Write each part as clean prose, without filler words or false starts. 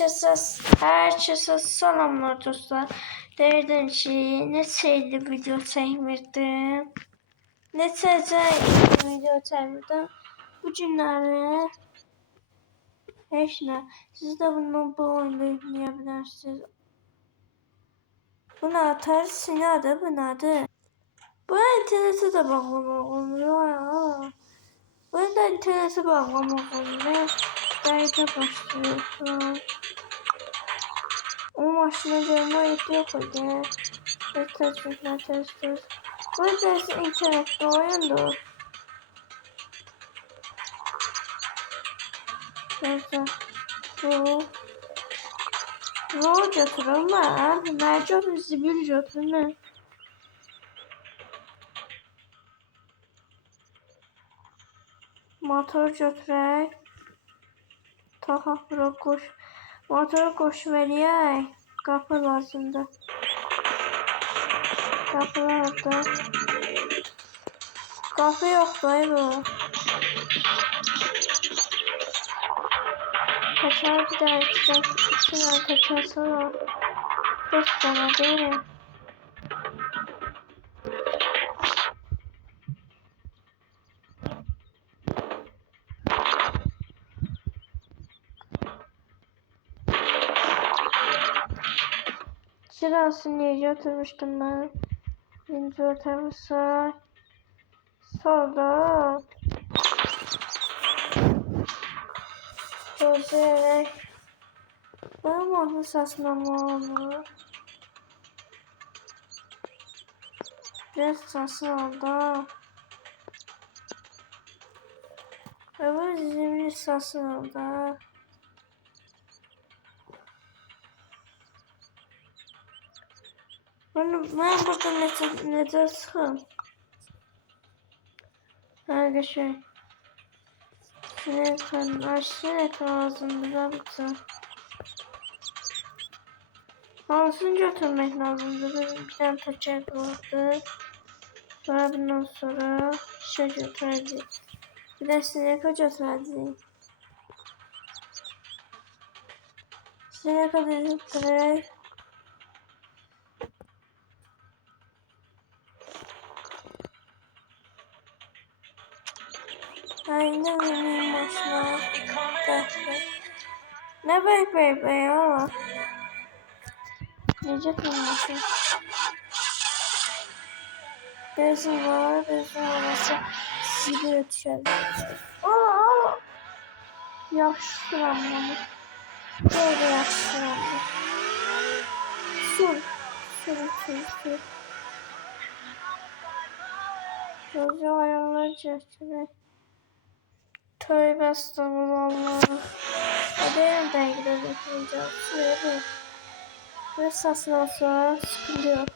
Herkese selamlar dostlar. Derdim ki neçəyli video çəkmirdim. Neçəcə video çəkmirdim. Bu günləri heç nə. Siz də bundan bu oyunu oynaya bilərsiniz. Bu nədir? Sinədir, bu nədir? Bu internete de bağlamaq olmuyor. Bunu da internete bağlamaq olmuyor. Qayda başlayıyorum. O maşına görme yok idi. Test. Bu da internetli oyundu. Neyse. Bu götürülmez. Mercan zibil götürülmez. Motor götürək. Taha bura koş. Motoru koş veriyək. Qapı lazımdır. Qapı orada. Qapı yoxdur bu. Kaçar bir daha iki tane kaçar sonra. 4 tane değil mi? Şurası niye götürmüştüm ben? Birinci otobüse. Sonra gözleyerek benim ahlı sesine olur. Biraz sesi oldu. Ve bu zimri sesi oldu. Ben burada necə çıxım? Hər şey. Sinek lazımdır da bıçaq. Hansını götürmək lazımdır? Bir dənə təkər vardı. Sonra bundan sonra şey götürəcəyik. Bir də sineka götürəcəyik. Sineka götürək. Aynen benim başına. Ne bey ya? Necə tanımışım? Bezim var, bezim olmasa sizi düşərdim. Aa! Yaxşıram bunu. Böyle yaxşıram bunu. Sür. Gözü ayarlar çəkdirək. Tövbe estağfurullah. Hadi yerden gidelim. Şuraya. Ve sasından sonra sıkılıyor.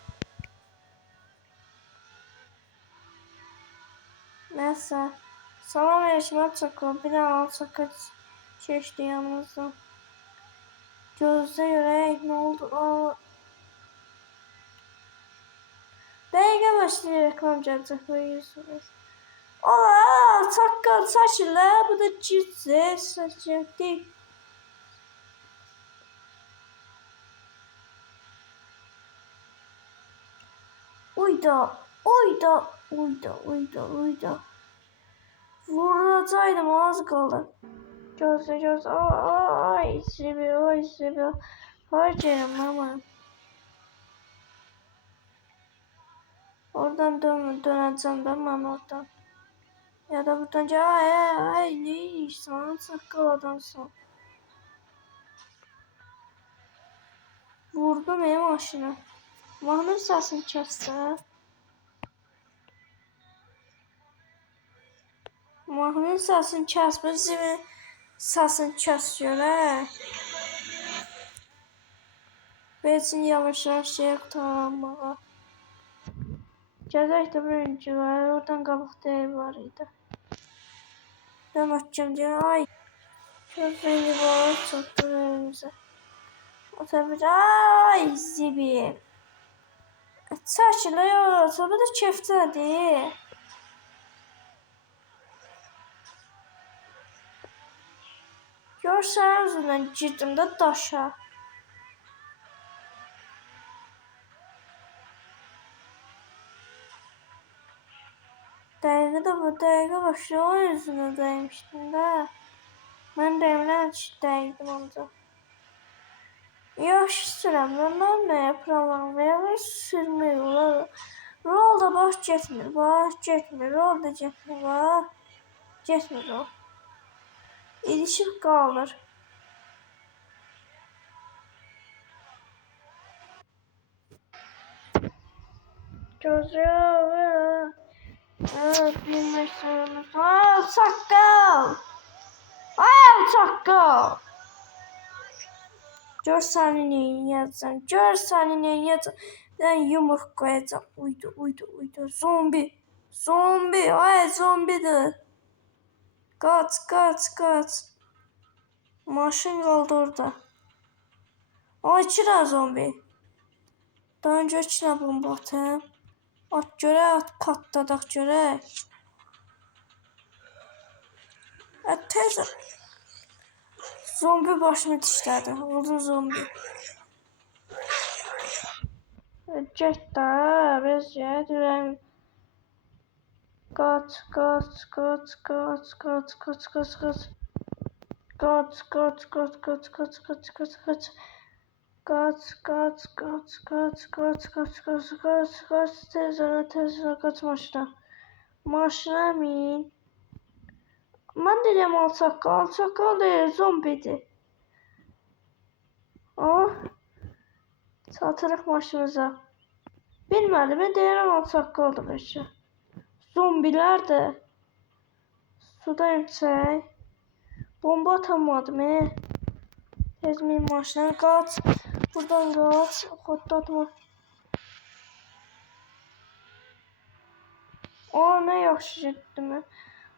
Neyse. Salam yarışma çakıl. Bir daha alçakı çeşdi yanımızda. Gözde yürek ne oldu? Dəqiqə başlayır reklam gelecek. Ola çakkal saçla. Bu da cüzse saçı değil. Uyda. Vuracaktım az kaldı. Göz. Ay seviyor. Harcayım ama. Oradan döneceğim ben oradan. Ya da buradan ay ne insan sakal adamsın. Vurdum benim maşına. Mahnı səsini kəssə. Mahnının səsini kəsmir, zimin səsini kəsiyor, hə? Belçin yavaş şey qutaranmağa. Gəzək də birinci var, oradan qabıq deyil var idi. Ben açacağım diye, ay. Gözlüğünü var, çatdır elimizə. Otobüs, ay zibil. Çəkil, yorulsa, bu da kəftədir. Görsən özündən girdim də daşa. Dəqiqə də bu dəqiqə başlıyor, o yüzünə dəymişdim də. Mən dəymdən dəydim ancaq. Yaxşı sürəm, mən nə yapıram? Veya sürmək olar. Rol da baş getmir, rol da getmir, getmir o. İlişib qalır. Gözüm, bilmirsən, çaqqal! Ay, çaqqal! Gör səni neyniyəcəm, gör səni neyniyəcəm. Ben yumruk koyacağım. Uydu. Zombi. Ay, zombidir. Kaç. Maşın kaldı orada. Ay, 2 tane zombi. Daha önce 2 tane bomba atayım. At görək, patladaq görək. Tez. Zombi başımı dişlədi. Vurdum zombi. Get də, bez get, ürəyim. Kaç. Tez kaç maşına. Maşına min. Ben dedim alçaqqal deyil, zombidir. Çatırıq maşımıza. Bilmədim, mən deyirəm alçaqqaldır bəlkə. Zombiler de. Suda içək. Bomba atamadım. Tez min maşına kaç. Buradan kaç. Xoddatma. Ne yaxşı getdim.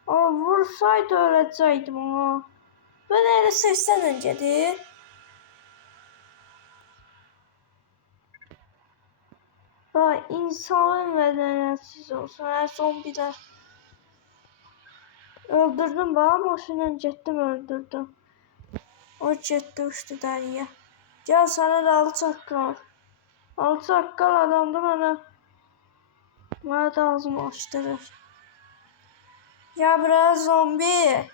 Vursaydı öləcəkdim ona. Ben elə 80 öncədir. İnsanın mədəniyyətsiz olsun. Zombiler. Öldürdüm bana, maşından getdim öldürdüm. O getdi uçdu dəriyə. Gel sana da alçaqqal. Alçaqqal adamdı mənə da ağzımı açdırır. Ya biraz zombi.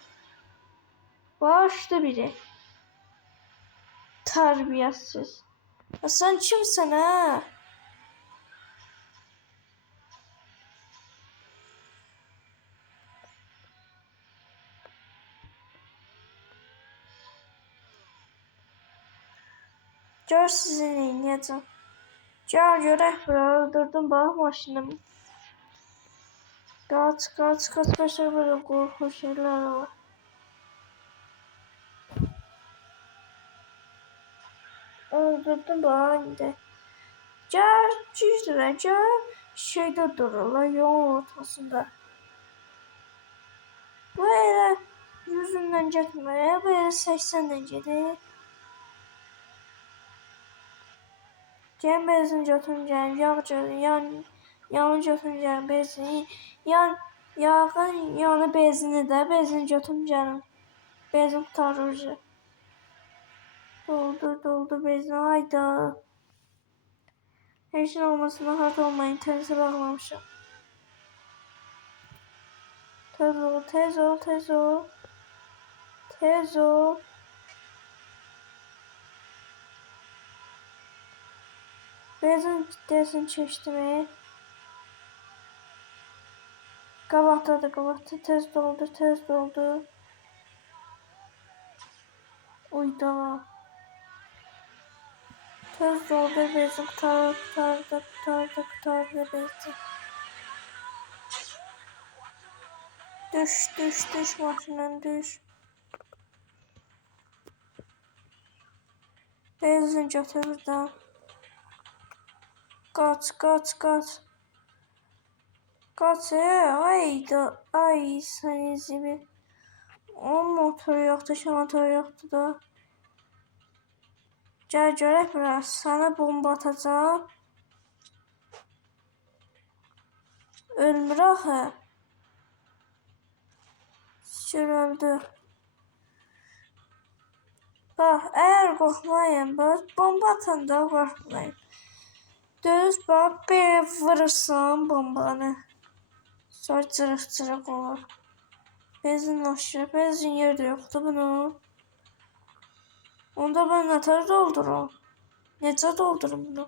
Başdı biri. Terbiyesiz. Sen kimsin ha? Gör sizin neyniyəcəm. Gel görək bura, öldürdüm bax maşınımı. Kaç, böyle korkunç şeyler var. Öldürdüm bax indi. Gel, cüzdürə, gel. Şeydə dururlar, yolun ortasında. Bu elə 100-dən getməyə, bu elə 80-dən gedir. Gel benzin götüreceğim, yağ götüreceğim, yağını götüreceğim, benzin, yağın yanı benzini de, benzin götüreceğim. Benzin kurtarıcı. Doldur benzin, hayda. Her şey olmasına hard olmayın, tersi bağlamışım. Tez ol. Benzin çeşdimi. Qabaqda, tez doldu. Uyda. Tez doldu, benzin kurtardı benzin. Düş maşından düş. Benzin götür buradan. Kaç hayda. Ay seni zibil. O motor yoktu da. Gel görək biraz. Sana bomba atacağım. Ölmür axı. Şükür öldü. Bax, əgər qorxmayın, bax, bomba atanda qorxmayın. Düz bax, belə vurursan bombanı. Sonra cırıq-cırıq olur. Benzin aşırı, benzin yer də yoxdur bunun. Onda ben nətər doldurum? Necə doldurum bunu?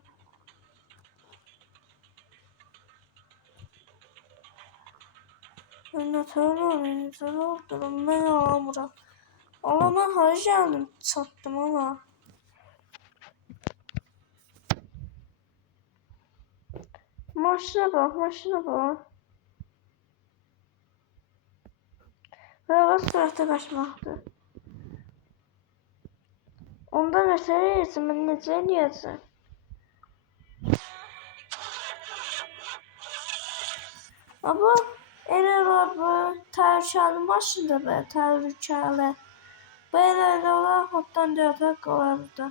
Ben nətər doldurum? Mən alamıram. Alama hara gəldim, çatdım ama. Maşına bax, maşına bax. Beraber sürətə qaçmaqdır. Onda nətər eləyəcəm, mən necə eləyəcəm? Ama elə var bu, təhlükəli maşında be, təhlükəli. Belə olaraq hotdan dördə qalar burada.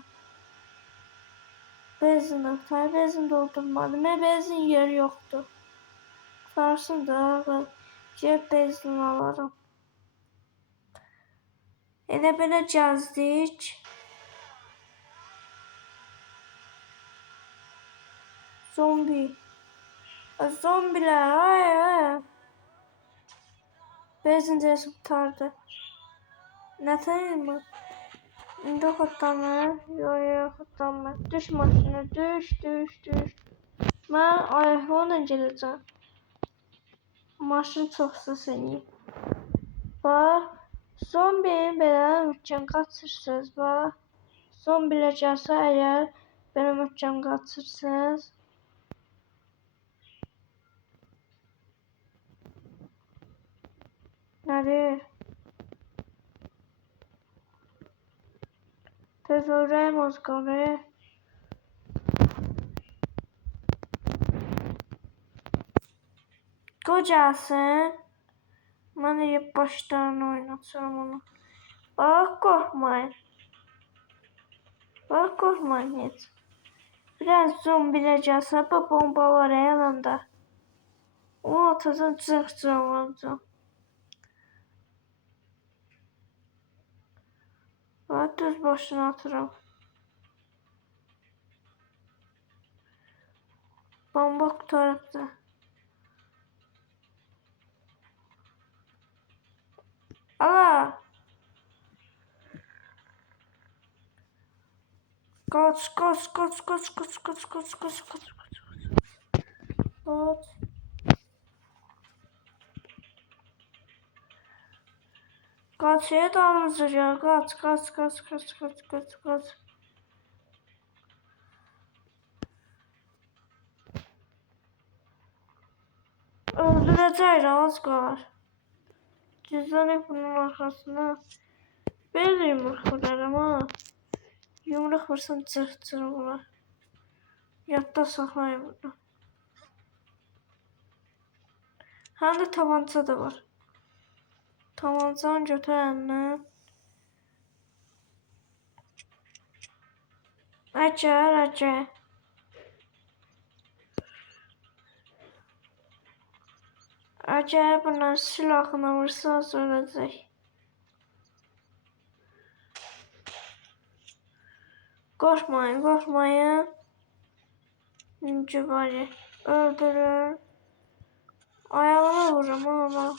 Benzin ötər, benzin doldurmadı. Mən benzin yeri yoxdur. Sarsın da, gəlib benzin alarım. Elə belə gəzdik. Zombi. Zombiler, ay. Benzin deyəsi qutardı. Nətər mi? İndi xatlanma. Yox, xatlanma. Düş maşına, düş. Mən ayaqlarla gələcəm. Maşın çox səs eləyir. Bax, zombiyi belə möhkəm qaçırsınız. Bax, zombilər gəlsə əgər belə möhkəm qaçırsınız. Nədir? Tez ürəyim az qalır. Qoy gəlsin. Mən də başlarını oynatacağım onu. Bax, qorxmayın. Bax, qorxmayın heç. Biraz zombiler gəlsə, bu bomba var yanında. Onu atacağım, cırıq-cırıq olacaq. Bax, düz başına atıram. Bomba qutarıbdır. Ala! Kaç. Kaç şeye dalmışız ya. Kaç. Öldürəcək az qar. Gizlənib bunun arxasına. Belə yumruq vurarım ha. Yumruq vursam cırıq olar. Yadda saxlayın bunu. Həm də tabanca da var. Tabancanı götür əlinə. Əcər. Əgər bundan silahına vursanız öləcək. Qorxmayın. İnci var ya, öldürür. Ayağına vururum ama.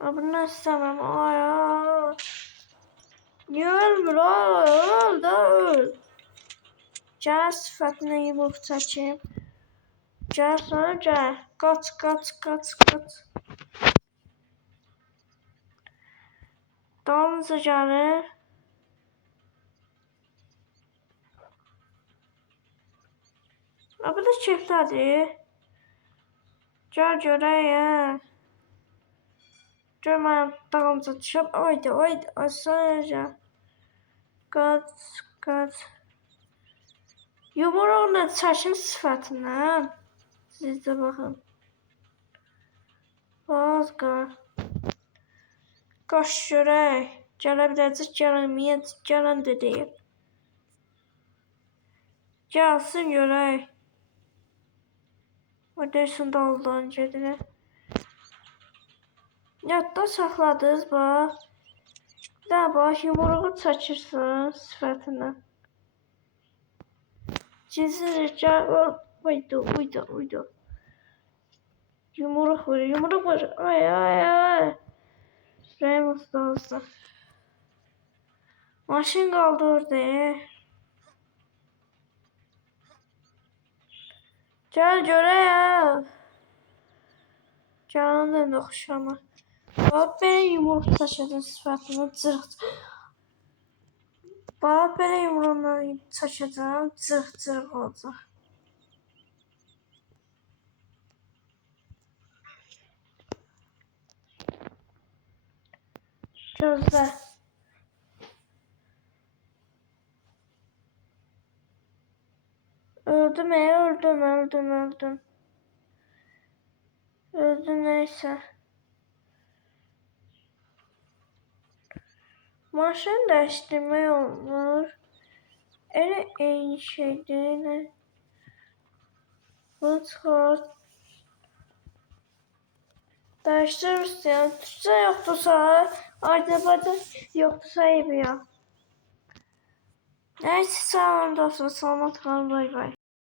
Bunu istemem. Ay. Niye ölmür? Öl. Gəl sifətinə yumruq çəkeyim. Gəl sonra gəl. Qaç. Dalınca gəlir. Bu da keflədir. Gəl görək. Gör mənim dalınca düşüb. Oydu. Aşağıya. Qaç. Yumruqla çəkim sifətindən. Siz də baxın. Qar. Qaç görək. Gələ biləcək, gəlməyəcək. Gələn də deyil. Gəlsin görək. O deyəsən daldan gedir. Yadda saxladınız bax. Bir daha bax yumruğu çəkirsən sifətinə. Gizli rica uydu. Yumruq vur. Ay. Rəhm olsun. Maşın qaldı orada. Gəl görək. Canım da oxşama. Bax belə yumruq çəkəcək sifətinə cırıq. Bax belə yumruğunu çəkəcəm cırıq olacaq. Gözlə. Öldüm. Öldüm neyse. Maşın değiştirmək olur. Elə eyni şeydir. Bunu çıxart. Değiştirirsən. Türkçə yoxdursa, Azərbaycan yoxdursa eybi yox. Neyse sağ olun dostlar. Salamat qalın. Bay bay.